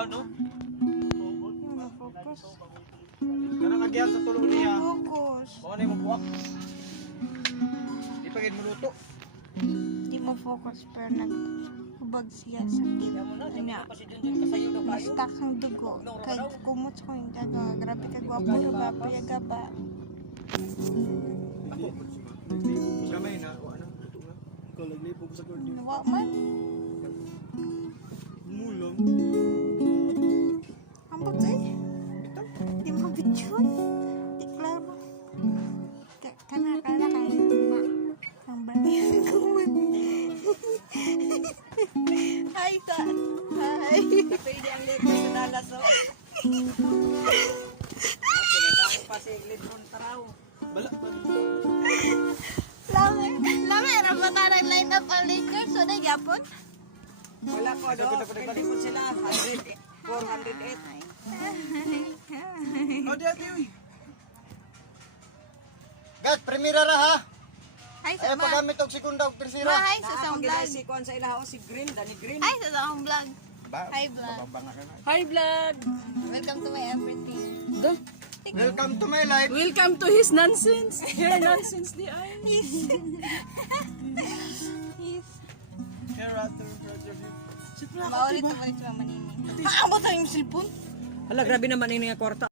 ano? Focus. Karang agyan sa tulong niya. Focus. Baka na yung buwak. Di pa kayo maluto. Di mo focus pero naghubag siya sa kanya. Stuck ang dugo. Kay kumot ko yung daga. Grabe ka gwapo yung gwapo yung gaba. Ako. Kamay na. Ano? Luto na. Ikaw naglipog sa kordi. Nawa man. Mulang. Ang bagay. Di mo bityon. Di klaro. Kana kayo ma. Ang bagay ko man. Hi ka. Hi. Napili ang libre sa dalas o. Pinadaan pa si Lidron Taraw. Bala. Lame, ramata ng line up ang Lakers. So, nagyapon? Wala ko do. Pwede po sila. 408. Oh, di ati, uy. Guys, primera ra ha. Hi, Ay, sama. pagamit og segunda og tercera. Hi, sa isang Nakapagilay vlog. si Kuan sa ilaw si Green. Dani Green. Hi, sa isang vlog. Ba, Hi, vlog. babanga ka na. Hi vlog! Welcome to my everything. Welcome to my life. Welcome to his nonsense! Your nonsense di ay! Yes. Here after Roger. Maulit naman ito ang manini. Paabot ang cellphone. Hala, grabe naman ini nga kwarta.